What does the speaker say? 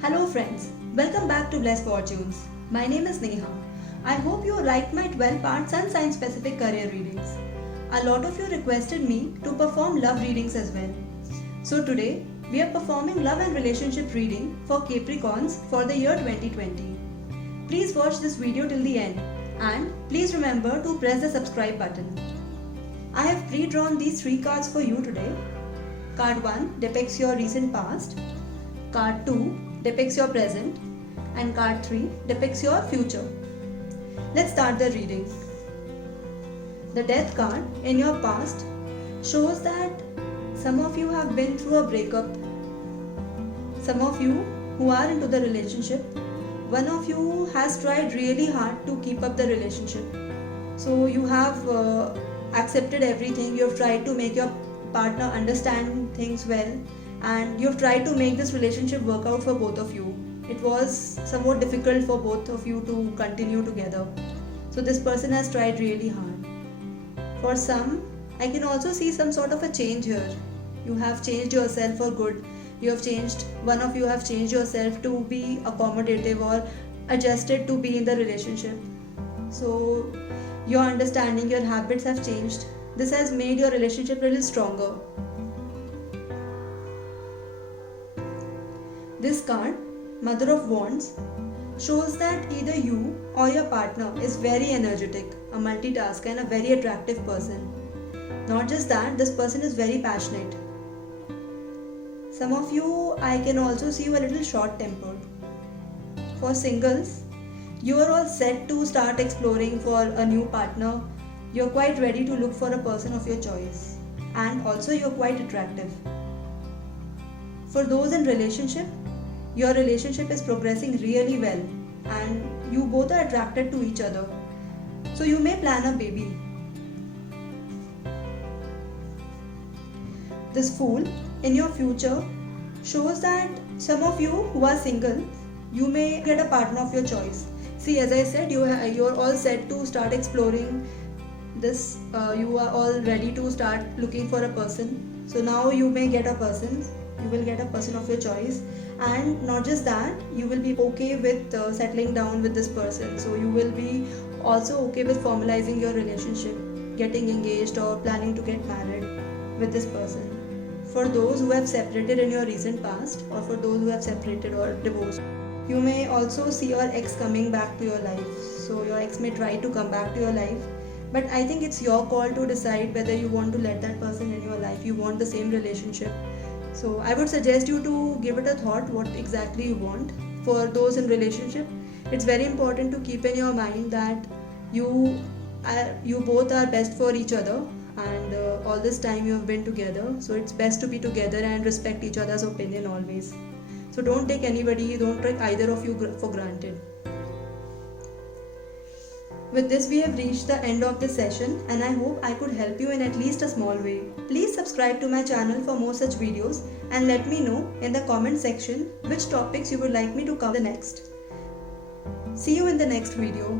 Hello friends, welcome back to Blessed Fortunes. My name is Neha. I hope you liked my 12 parts and science specific career readings. A lot of you requested me to perform love readings as well. So today we are performing love and relationship reading for Capricorns for the year 2020. Please watch this video till the end and please remember to press the subscribe button. I have pre-drawn these 3 cards for you today. Card 1 depicts your recent past. Card 2 depicts your present and card 3 depicts your future. Let's start the reading. The death card in your past shows that some of you have been through a breakup. Some of you who are into the relationship, one of you has tried really hard to keep up the relationship. So you have accepted everything, you have tried to make your partner understand things well, and you've tried to make this relationship work out for both of you. It was somewhat difficult for both of you to continue together. So this person has tried really hard. For some, I can also see some sort of a change here. You have changed yourself for good. One of you have changed yourself to be accommodative or adjusted to be in the relationship. So your understanding, your habits have changed. This has made your relationship a little stronger. This card, Mother of Wands, shows that either you or your partner is very energetic, a multitasker and a very attractive person. Not just that, this person is very passionate. Some of you, I can also see you a little short-tempered. For singles, you are all set to start exploring for a new partner. You're quite ready to look for a person of your choice. And also you're quite attractive. For those in relationship, your relationship is progressing really well and you both are attracted to each other. So you may plan a baby. This Fool in your future shows that some of you who are single, you may get a partner of your choice. See, as I said, you're all set to start exploring this. You are all ready to start looking for a person. So now you may get a person. You will get a person of your choice, and not just that, you will be okay with settling down with this person. So you will be also okay with formalizing your relationship, getting engaged or planning to get married with this person. For those who have separated in your recent past, or for those who have separated or divorced, you may also see your ex coming back to your life. So your ex may try to come back to your life, but I think it's your call to decide whether you want to let that person in your life, you want the same relationship. So I would suggest you to give it a thought what exactly you want. For those in relationship, it's very important to keep in your mind that you both are best for each other, and all this time you have been together. So it's best to be together and respect each other's opinion always. So don't take either of you for granted. With this, we have reached the end of this session, and I hope I could help you in at least a small way. Please subscribe to my channel for more such videos and let me know in the comment section which topics you would like me to cover next. See you in the next video.